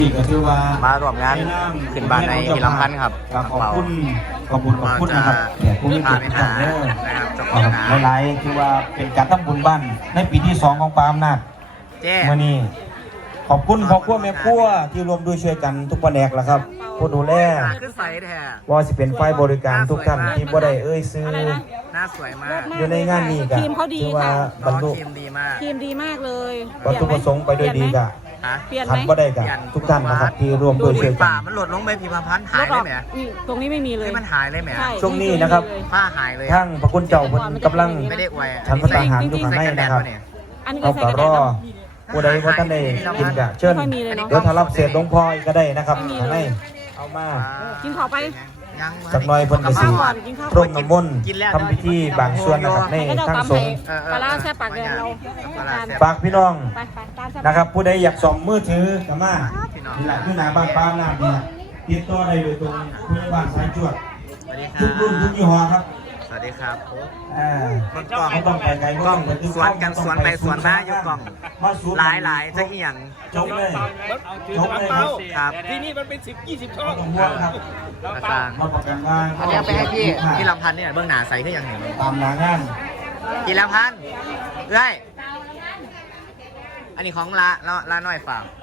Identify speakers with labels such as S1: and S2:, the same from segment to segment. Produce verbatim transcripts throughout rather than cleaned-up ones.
S1: ก็ถือว่า
S2: มาร่วมงานขึ้นบ้านในพิลำพันธ์ครับ
S1: ขอบคุณขอบคุณขอบคุณนะครับแขกผู้มีเกียรติทุกท่านเลยนะครับหลายๆคือว่าเป็นการทำบุญบ้านในปีที่สองของปาล์มนาวันนี้ขอบคุณพ่อครัวแม่ครัวที่รวมด้วยช่วยกันทุกแผนกแหละครับผู้ดูแลว่าจะเป็นฝ่ายบริการทุกท่านที่บ่ได้เอ่ยซื้อ
S2: หน้าสวยมาก
S1: อยู่ในงานนี้กันถือว่าบรรลุ
S2: ทีมดีมาก
S3: ทีมดีมากเลย
S1: วัตถุประสงค์ไปด้วยดีกัน
S3: เปลี่ยนไหม
S1: ทำก็ได้กันทุกท่านนะครับที่รวมด้วยช่วยกัน
S2: ป่ามันหล่นลงไปพิมพ์พันธ์หายเลยไหม
S3: ตรงนี้ไม่มีเลย
S2: มันหายเลยไหม
S1: ช่วงนี้นะครับ
S2: ผ้าหายเลย
S1: ทั้งพระคุณเจ้าคนกำลังฉันพระทหารอยู่ข้างในนะครับเอากระรอผู้ใดว่าท่านได้กินกะเชิญเดี๋ยวถ้ารับเศษหลวงพ่อก็ได้นะครับข้างในเอามา
S3: กินข้าวไป
S1: สักหน่อยเพิ่นก็สิพรมน้ำมนต์ทำพิธีบางส่วนนะครับในทั้งสงฆ์
S3: ปลาแซ่บปากแดงเรา
S1: ฝากพี่น้องนะครับผู้ใดอยากส่องมือถือก็มาที่หลังที่หน้าบ้านป้าหน้าเนี่ยติดต่อได้โดยตรงผู้ใหญ่บ้านสายจวดทุกรุ่นทุกยี่ห้อครับ
S2: สวัสดีครับ
S1: อ่ามันกล้องต้องไปไกล
S2: กล้องสวนกันสวนไปสวนมาอยู่กล้องหลายหลายจะเอียง
S1: จบเลยจบเลย
S2: ครับ
S4: ที่นี่มันเป็นสิบยี่สิบช่อง
S1: ครับ
S2: กระซังอันนี้ไปให้พี่พี่ลำพันธ์เนี่ยเบื้องหน้าใสขึ้นอย่างหนึ่ง
S1: ตามหน้างาน
S2: พี่ลำพันธ์เอ้ยอันนี้ของละละละน้อยฝาก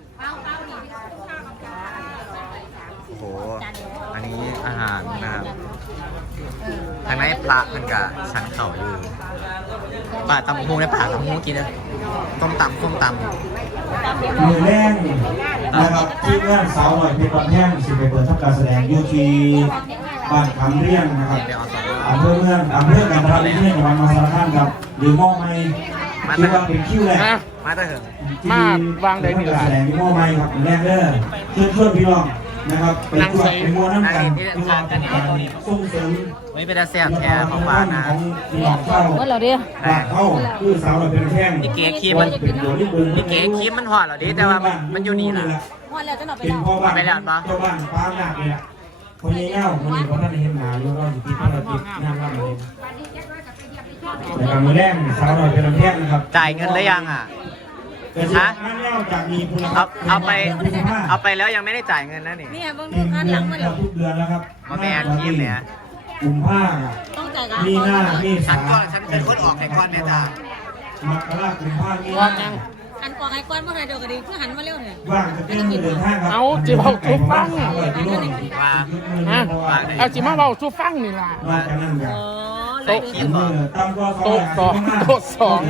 S2: โอ้โหอันนี้อาหารนะครับทางนั้นพระมันกับชั้นเข่าอยู่ป่าตำหูในป่าตำหูกินนะต้มตำต้มตำ
S1: มือแรงนะครับที่งานสาวหน่อยเพชรวันแห้งสิไปเปิดทำการแสดงยูทีบ้านคำเรียงนะครับอำเภอเมืองอำเภอกันทรวิเทศจังหวัดมหาสารคามครับหรือมองไม่ที่ว่าเป็นคิวแรก
S2: มาเถอะ
S4: มาวางได้
S1: ที่การแสดงที่มองไม่ครับแรกเด้อเชิญชวนพี่น้องนะครับไปตรวจไปมัวน้ำกันที่ว่าเป็นการส่งเสริม
S2: ไม่เป็นเสียบแท้ของบ้านนะ
S1: พี่น้องเข้า
S3: ว่าเราเดียว
S1: เข้าคือสาวหน่อยเป็นแข้ง
S2: นี่เก๋คีมันนี่เก๋คีมันหอดเหรอดิแต่ว่ามันอยู่นี่แหละ
S3: หอดแล้วจะหน่อยไป
S1: แล้วไปแล้วปะเจ้าบ้านป้าหนักเนี่ยคนยี่เง่าคนนี้เขาท่านเห็นหนาอยู่รออยู่ที่พระราชินีน้ำว่าอะไรแต่การมือแรกสาวหน่อยเป็นแข้งนะครับ
S2: จ่ายเงินหรือยังอ่ะฮะเอาเอาไปเอาไปแล้วยังไม่ได้จ่ายเงินนะนี่
S3: เนี่ยบางลูกค้าหลังมาแล้ว
S1: ทุกเดือนแล้วครับ
S2: มาแมนทีมเนี่ย
S1: กลุ่มผ้า
S3: ต้องจ่ายกัน
S1: มีหน้ามี
S2: ฉันก็ฉันเป็นคนออกแต่ก้อนเนี่ยจ้า
S1: มักกะลากลุ่มผ้ามี
S3: อันกองไอ้ก้อนเมื่อไรเดียวกันดีคือหันมาเร็วเนี่ย
S1: ว่างจะเป็นเดินทางครับ
S4: เอาจีบเอาทุฟัง
S2: ว่า
S4: ฮะเอาจีมาเอาทุฟังนี่ล่ะ
S1: ว่ากันนั่นแบบ
S2: โต๊ะขีดบ่
S4: โต๊ะสองโต๊ะสอง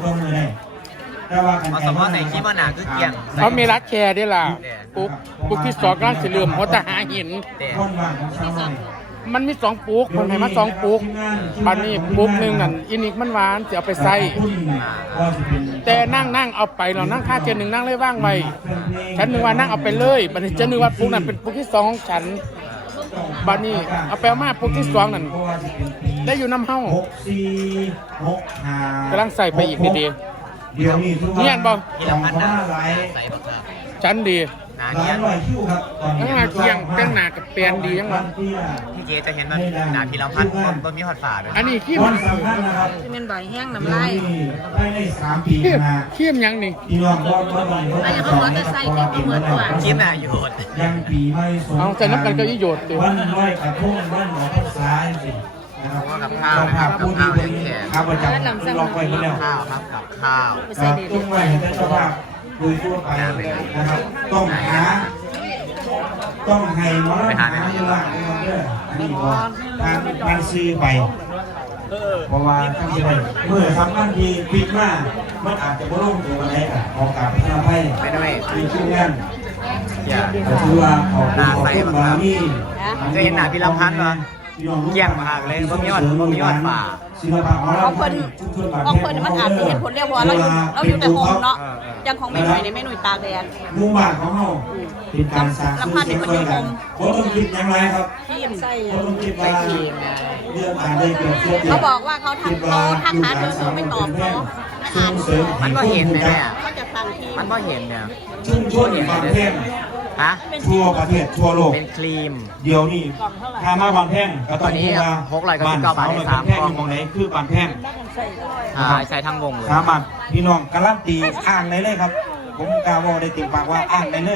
S2: เอาสมมติใส่ขี้มันหนาคือเกี่ยง
S4: เขามีรักแคร์ด้วยล่ะปุ๊กปุ๊กที่สองก็สิลืมเพราะทหารหินมันมีสองปุ๊กคนไหนมาสองปุ๊กอันนี้ปุ๊กหนึ่งนั่นอินิกมันหวานจะเอาไปใส่แต่นั่งนั่งเอาไปเรานั่งค่าเจนหนึ่งนั่งเลยว่างไปฉันนึกว่านั่งเอาไปเลยบัดนี้ฉันนึกว่าปุ๊กนั่นเป็นปุ๊กที่สองของฉันบัดนี้เอาไปเอามาปุ๊กที่สองนั่นได้อยู่น้ำเฮ้ากำลังใส่ไปอีกดีๆ
S1: เดี๋ยวนี้ทุกคน
S4: เงียบบ่
S1: ของเขาหน้าไหล
S4: ฉันดี
S1: หลายร้อยคิวครับ
S4: ตั้งมาเที่ยงตั้งหนากับเปลี่ยนดียังไง
S2: พี่เจจะเห็นว่าหนาพี่เราพันต้นมีหอดฝาด้วย
S4: อันนี้ขี้
S1: มันสำคัญนะครับ
S3: ที่มันใบแห้งน้ำลาย
S1: ได้ในสามปีนะ
S4: ขี้มยังนี่
S1: พี่น้องว่าว่าอะไร
S3: อันนี้เขาบอกจะใส่ที่เหมือนตัว
S2: ขี้มน่ะโยด
S1: ยังปีไม่ส
S4: งเอาใจน้ำกันก็ยิ่งโยด
S1: วันไหวกระทงวันหมอทุกสายสิ
S2: นะครับว่ากับข้าว
S1: กับ
S2: ข้าวเลี้ยงแขก
S1: ข้าวประจำลองไว้เพื่อแล้ว
S2: ข้าวครับกับข้าว
S1: ต้องไว้ให้เจ้าภาพโดยทั่วไปนะครับต้องหาต้องให้หมอหาเวลานี่ก็ทางทางซื้อไปเพราะว่าทั้งที่เมื่อทำงานดีปิดมามันอาจจะบ่ลงตัวอะไรอ่ะขอกราบพระให้
S2: ไม่ได้
S1: มีชื่องานก็ถือว่าขอบคุณขอบคุณมานี่
S2: จะเห็นหน้าพี่ลำพันธ์เหรอเกี่ยงมากเลยว่ามียอดว่ามียอดป่า
S3: ของคนของคนมันอาจจะเห็นผลเรียกว่าเราอยู่เราอยู่แต่โฮมเนาะยังของไม่หน่อยในไม่หน่อยตาแดง
S1: มุมบ้านของเราเป็นการสร้างสุขเสียงกันเขาต้องคิดอย่างไรครับเขาต้องคิดว่าเรื่องการได้เกิดเสีย
S3: เขาบอกว่าเขาทำเขาทักหาเธอเธอไม่ตอบเขา
S2: มันก็เห็นเลยเนี่ย
S3: เขาจะฟังที่
S2: มันก็เห็นเนี่ย
S1: ชุ่มชุ่มบางแท่ง
S2: ฮะ
S1: ทั่วประเทศทั่วโลก
S2: เป็นครีม
S1: เดี๋ยวนี้ถ้ามาบางแท่งก็ต้องดูว่าบ้านสาวหน่อยบางแท่งมองไหนคือบางแท่ง
S2: ใช้ทั้งวงเลย
S1: สามารถพี่น้องการันตีอ้างได้เลยครับผมกล่าวว่าได้ติดปากว่าอ้างได้เลย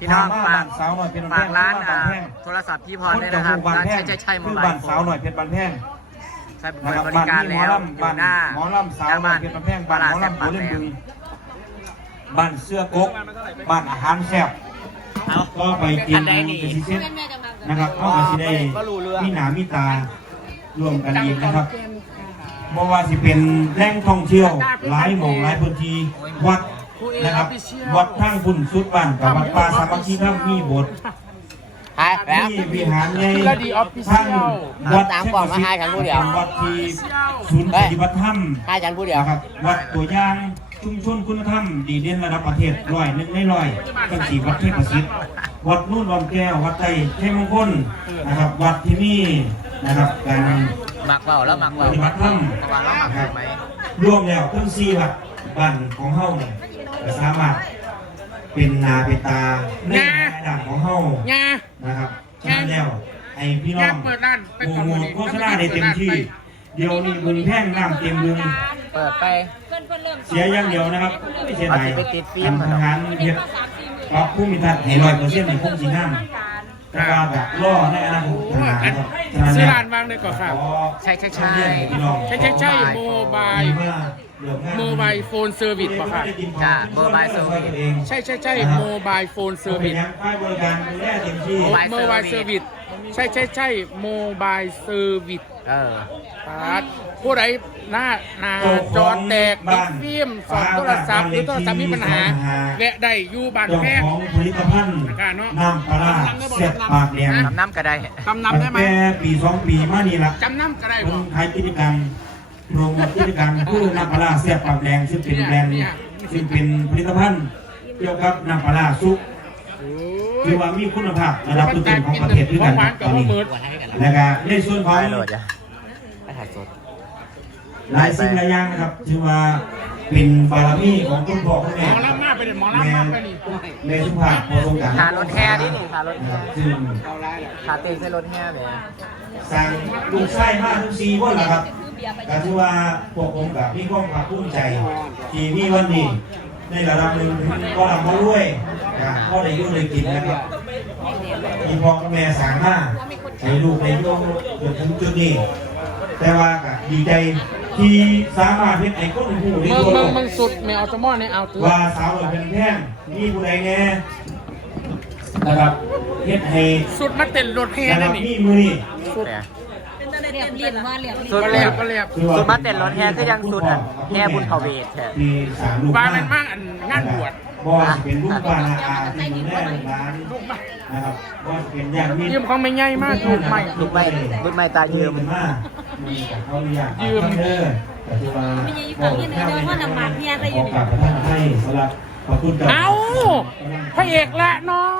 S2: พี่น้อง
S1: ท
S2: ฝาก
S1: บ้สาวหน่อยเป็น
S2: ฝากร้านอ่า
S1: บ้แพง
S2: โทรศัพท์พี่พรด้วยนะครับ
S1: บ้า
S2: ร้าน
S1: แพง
S2: ใช่ใช่ใช่โม
S1: คือบ
S2: าย
S1: บ้านสาวหน่อยเพชรบ้านแพง
S2: ใช้
S1: นะครับ
S2: บริการ
S1: หม
S2: แล้
S1: อ
S2: ว
S1: ลำ
S2: อยู่หน้า
S1: หมอลำสาว
S2: หน้า
S1: หน่
S2: บ้า
S1: อน ยเพชรบ้านแพงบ้านหมอลำโบเล่นบึงบ้านเสื้อกกบ้านอาหารแซ่บ
S2: เอา
S1: ก็ไปกิน
S2: อันใดนี่
S1: ไปซิเซ็ตนะครับก็ไปสิได้มีหนามีตา รวมกันอีกนะครับเพราะว่าสิเป็นแหล่งท่องเที่ยวหลายหมู่หลายพื้นที่วัดนะครับวัดทั้งพุ่นสุดบ้านกับวัดป่าสามัคคีธรรมมีโบสถ์
S2: หายแล้ว
S1: มีวิหารใหญ่
S4: แล้วดีออฟฟิเชียล
S1: ทั้งวัด
S2: ตามกล่องมาให้กันผู้เดียว
S1: วัดที่ศูนย์ปฏิบัติธรรม
S2: ให้ฉันพูดเดียว
S1: นะครับวัดตัวอย่างชุมชนคุณธรรมดีเด่นระดับประเทศร้อยหนึ่งในร้อยตั้งสี่วัดเทพประสิทธิ์วัดนู่นวัดแก้ววัดไตรเทพมงคลนะครับวัดที่นี่นะครับการ
S2: หมักเปล่าแล้วหมักเป
S1: ป
S2: ล่า
S1: ฏิบัติธรรม
S2: ประมาณแล้วหมัก
S1: นะครับ
S2: ไหม
S1: รวมแล้วทั้งสี่วัดบ้านของเฮาเนี่ยก็สามารถเป็นนาเป็นตาในด่านของเฮา
S4: งา
S1: นะครับฉะนั้นแล้วไอ้พี่น้อง
S4: แกเปิดร้านไป
S1: โปร
S4: ก่อน
S1: โม
S4: วัน
S1: ท
S4: นี้
S1: โฆษณาได้เต็มที่ เดี๋ยวนี้บึงแท่งน้ำเต็มบึง
S2: เปิดไป
S1: เสียอย่างเดียวนะครับไม่เสียดาย
S2: เอาสิไปติดฟิล์ม
S1: ทหารเฮ็ดปรับภูมิทัศน์ให้ร้อยเปอร์เซ็นต์ในคงสีน้ำแต่ว่าแบบล่อในอนาคตทหารนะครับฉะนั้น
S4: ซื้อ
S1: แล้ว
S4: ร้านวางเลยก่อนครับ
S1: ขอ
S2: ใช่ใช่ใช่
S1: เรียนพี่น้อง
S4: ใช่ใช่ใช่โมบาย
S1: ดีมากเรื่องงาน
S4: โมบายโฟนเซอร์วิสป่ะครับ
S2: จ้ะ Mobile Service
S4: ใช่ใช่ใช่โมบายโฟนเซอร์วิส
S1: เป็นยังให้บริการดูแลเต็มที่
S2: Mobile
S4: โมบายเซอร์วิสใช่ใช่ใช่โมบายเซอร์วิส
S2: เออ
S4: ปาดผู้ใดหน้าหนาจอแตกติดฟิล์มสอบโทรศัพท์หรือโทรศัพท์มีปัญหาแวะได้อยู่บ้าน
S1: เจ้า
S4: แพง
S1: ของผลิตภัณฑ์น้ำปลาร้าเสียบปากแดง
S2: น้ำน้ำก็ได้
S4: จำนำได้ไหม
S1: ตั้งแต่ปีสองปีมานี่ละ
S4: จำนำก็ได้
S1: เพิ่
S4: บ่
S1: งขายกิจการโรงงานกิจการคือน้ำปลาร้าเสียบปากแดงซึ่งเป็นแบรนด์ซึ่งเป็นผลิตภัณฑ์เกี่ยวกับน้ำปลาร้าซุปคือว่ามีคุณภาพระดับต้นๆของประเทศด้วยกันตอนนี้แล้วก็ในส่วนของ
S2: ได้โหลดจ้ะไปถ่ายสด
S1: หลายสิ่งหลายอย่างนะครับถือว่าเป็นบารมีของคุณพ่อคุณ
S4: หม
S1: แม่
S4: อลำมากไปเลยหมอลำมากไปนี่
S1: แม่สุภาพพอสงการ
S2: ขารถแห่ดิหนิขารถ
S1: นะ
S2: แห่
S1: ครับซึ่ง
S2: ขาเต็งใส่รถแห่เลย
S1: สั่งลูกไส้มาทุกซีว่าแหละครับก็ถือว่าพวกผมกับมีความภาคภูมิใจที่มีวันนี้ในระดับหนึ่งก็ทำมาด้วยนะก็ได้อยุ่งได้กินนะครับมีพ่อกับแม่สั่งมาให้ลูกได้อยุ่งจนถึงจุดนี้ แต่ว่าก็ดีใจที่สามารถเห็นไอ้ก้นหูใน
S4: เมือง
S1: ตัวโล
S4: เมือง
S1: ก
S4: เมืองสุดแมวจมอนในเอาตัว
S1: ว่าสาวเหล่าเป็นแพงมีผู้ใดแน่นะครับเฮ็ดให้
S4: สุดมาเต้นรถแห่
S1: นะค
S4: นั่
S1: รั
S4: น
S1: บ
S4: นี่
S1: มีมือนี่
S2: แต่
S3: เรียบเรียบว่าเรียบ
S2: สุด
S4: ก็
S2: แล้
S4: เรียว บก็เรียบ
S1: คือว่า
S2: สุดมาเต้นรถแห่คือยังสุดอ่ะแห่บุญพระเวทแท้
S1: ที่สามลูก
S4: บ้านมันมากอันงานบวช
S1: บ่ว่าสิเป็นลูกบ้านอาอาที่ดูแลลูกหลานนะครับบ่ว่าสิเป็นญาติมิตร
S4: ยืมของไม่ง่ายมากลูกใหม่
S2: ลูกไม่ลูกไม่ตายืม
S1: เพิ่นมามีแต่เขาเรียก
S4: ยืม
S1: เด้อแต่ที่ว่า
S3: ไม่ใช่อยู่ฝั่งนี้เลยแต่ว่าน้ำหมักเนี่ยก็อยู่
S1: ขอกราบพระท่านให้สำหรับขอบคุณกับ
S4: เอาพระเอกละน้อย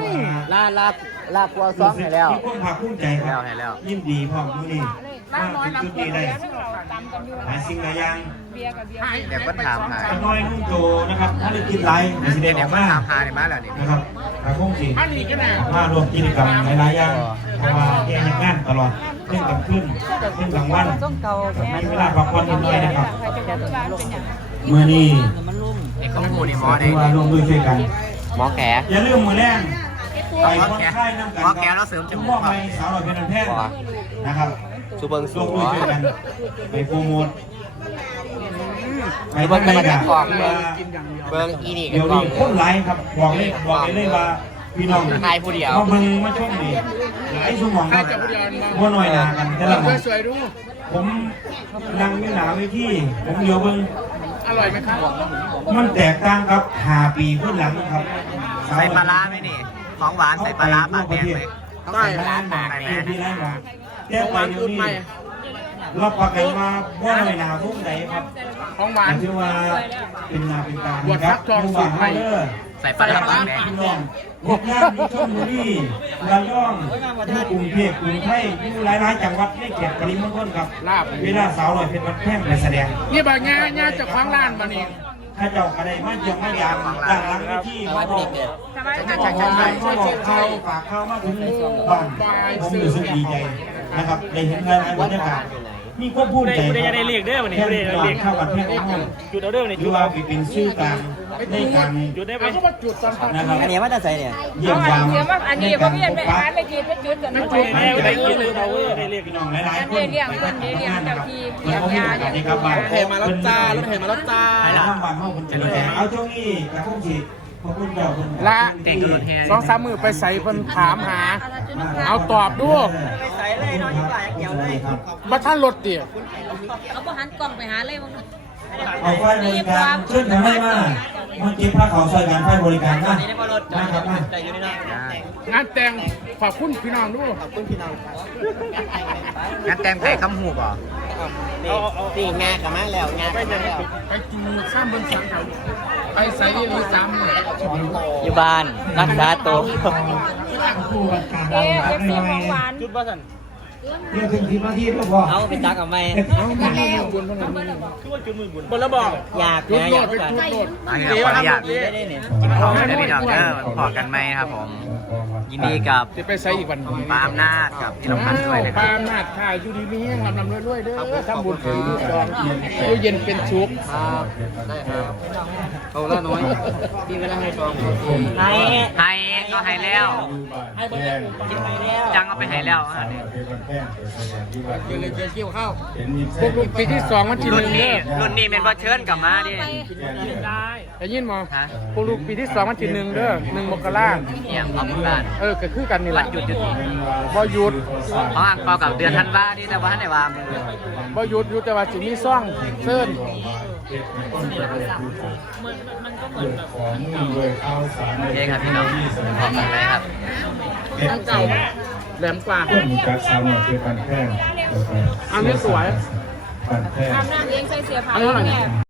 S2: ลาลาลากัวซ้อมให้แล้ว
S1: มีความภาคภูมิใจครับ
S2: ให้แล้ว
S1: ยินดีพร้อมมื้อนี้มาถึงจุดนี้ได้หลายสิ่งหลายอย่าง
S2: เดี๋ยวก็ถามหา
S1: ขน้อยนุ่งโจนะครับถ้าได้กินไรสิเด
S2: เดี๋ยว
S1: ออก
S2: ก็
S1: มา
S2: ถามหาในบ้านแล้วนี่
S1: นะครับทางคงสิ
S4: อันนี้ก็น่ะ
S1: มารวมกิจกรรมหลายๆอย่างเพราะว่าแกยังงานตลอดเรื่องกลางคืนเรื่องกลางวันมีเวลาพักผ่อนนิดหน่อยนะครับเมื่อนี้
S2: ไอ้ข้อมูลนี่หมอ
S1: ถื
S2: ได้
S1: อว่าร่วมด้วยช่วยกัน
S2: หมอแข
S1: อย่าลืมมือแรงไปคนไข้น้ำกัน
S2: หมอแขแล้วเสริมจมูก
S1: มอบให้สาวหล่อเป็นแพทย์นะครับ
S2: สุเบิง
S1: ร่
S2: สู
S1: วมด้วยช่วยกันไปโปรโมทไป
S2: เบิ้ง
S1: ทำ
S2: กัน
S1: ให้
S2: มา
S1: กั
S2: จาน กกล่อง
S1: ว่า
S2: เบิ้งอีนี่กั
S1: เดี๋
S2: น
S1: ยว
S2: กล่อ
S1: นี้
S2: ง
S1: คนไลฟ์ครับบอกเลยบอกเลยเลยว่าพี่น้อง
S2: ทายผู้เดียว
S1: มาเบิ่งมาชมนี่หลายชั่วโมงครับว่าน้อยหนากันแต่ละหมอง
S4: สวยๆดู
S1: ผมนั่งอยู่หนาเวทีผมเดียวเบิ่ง
S4: อร่อยไหมครับ
S1: มันแตกต่างกับห้าปีขึ้นหลังครับ
S2: ใส่ปลาร้าไหมนี่ ของหวานใส่ปลาร้าปากแดงไหมต้องใส่ปลาร้าปาก
S1: ใส่
S2: ไหม
S1: ที่ไรหรอแต่ไปเดี๋ยวนี้รับประกันมาว่าน้อยหนาพุ่งไหนครับ
S4: ของหวาน
S1: ถือว่าเป็นนาเป็นตา
S4: บวชฟักทองสูตรใหม่
S1: เด้อ
S2: ใส่ปลาร้าปากแดง
S1: พี่น้องพวกญาติมีชลบุรีระยองที่กรุงเทพกรุงไทยอยู่หลายๆจังหวัดในเขตปริมณฑลครับ
S4: ลาบ
S1: เวลาสาวหน่อยเป็นวัดแพร่งไปแสดง
S4: นี่บางงาญาเจ้าของร้านมานี่
S1: ถ้าเจ้าอะไรมาเยี่ยมมายามด้านหลังเวทีมาบอก
S2: ใช่ใช่ใช่ใช่
S1: มาบอกข่าวฝากข่าวมาถึงบ้านผมรู้สึกดีใจนะครับได้เห็นงานบรรยากาศมีความภูมิใจ
S5: ได้ได้เรียกเด้อวันนี้ได้เรียก
S1: เข้ากับเพื่อนเอา
S5: จุดเอาเด้อใน
S1: หรื
S5: จุ
S1: อ
S5: ด
S1: ว่า
S5: เอา
S1: เป็นชื่อกลางในการ
S5: จุดได้ไหม
S4: เอาก็มาจุดตอน
S1: นะครับ
S2: อันนี้ว่าจะใส่เนี่ย
S1: เยี่ยมยาม
S6: เดี๋ยวมาอันนี้เพราะพี่ไปหาไปจีบไปจุดกัน
S5: ไม่
S6: นะ
S5: จุดแน่ได้เรียกเอาเว้ยได้เรียก
S1: พี่น้องหลายๆคน
S6: เรียกเพิ่นเรียกเจ้าที่เรียกยาเรียก
S4: เห็นมาแล้วจ้ารถเห็นมาแล้วจ้า
S1: ให้ละบ้านเฮาคนเจริญเอาช่วงนี้กระทงสิขอบคุณเจ้าคุณ
S4: ละ
S2: เด็กคือรถแห่
S4: สองสามมือไปใส่เพิ่นถามหา เอาตอบดู
S2: ไปใส่เลยนอนอยู่บ้านเกี่ยวเลย
S4: บัท่านรถเตี๋ย
S3: เขาบ่หันกล้องไปหาเลยมึง
S1: เอาไฟบริการเชิญทำให้มาเมื่อกี้พระเขาซอยการไฟบริการนะมาครับมา
S4: งานแต่งขอบคุณพี่น้องดู
S2: งั้นแตงไก่คำหูบ่
S5: ตีงานกับมาแล้วงานไปยัง
S4: ไปกินข้ามบนสังเขาไปใส่หรือซ้ำ
S2: อยู่บ้านรักษาตัว
S6: เอ๊ะเอฟซีของหวาน
S5: จุดบ้าสัน
S1: เรื่องถึงที่มาที่พ่อ
S2: เอาไปจักกับไม่
S4: เอามาแล้วบุญพนัน
S5: คือว่าจุดมือบุญบนแล้วบอก
S2: อยาก
S4: จุด
S2: นะ
S4: โล
S2: อยา
S4: ด
S2: ก
S4: ไปจุดโลด
S2: อันนี้ขออนุญาตกินของได้พี่น้องเด้อพอกันไหมครับผม ยินดีกับ
S4: จะไปใส่อีกวัน
S2: ปาล์มนาจกับพี่ลำพันธ์ด้วยนะค
S4: ปา
S2: รับ
S4: ล์มนาดข่ายอยู่ดีมีแห้งลำลำรวยๆเด้อทำบุญถือลูกดองอยู่เย็นเป็นชุบ
S2: ได้ครับเอาละน้อยพี่ไม่ได้ให้ซองให้ให้ก็ให้แล้วจังเอาไปให้แล้วอ่ะ
S4: เดี๋ยวเลยเกี่ยวข้าวพวกลูกปีที่สองวันที่ห
S2: รุ่น
S4: นึ่ง
S2: นี้
S4: เด้อ
S2: รุ่นนี้เป็นว่าเชิญกลับมาดิ
S4: ได้ยินมั้
S2: ฮะ
S4: พวกลูกปีที่สองวันที่หนึ่งเด้อหนึ่งมกรา
S2: เอี่ยมขอบคุณบ้าน
S4: เออก็คือกันนี่แห
S2: วั
S4: ละ
S2: นหยุดหยุด
S4: บ่หยุด
S2: เพราะอ่างเปากับเดือนธันวานี่แต่ว่าในวาม
S4: บ่หยุดอยู่แต่ว่าสิมีซ่องเซิร์น
S2: โอเคครับพี่น้องขอบคุณเลยครับ
S4: แหลมกว่า
S1: การสาวหน่อยคือการแพร่
S4: อันนี้สวย
S1: การแพร่
S6: ทำหน้าเลี้ยงใส่เสียผ้า
S4: อันนี้เท่าไหร่
S6: แม่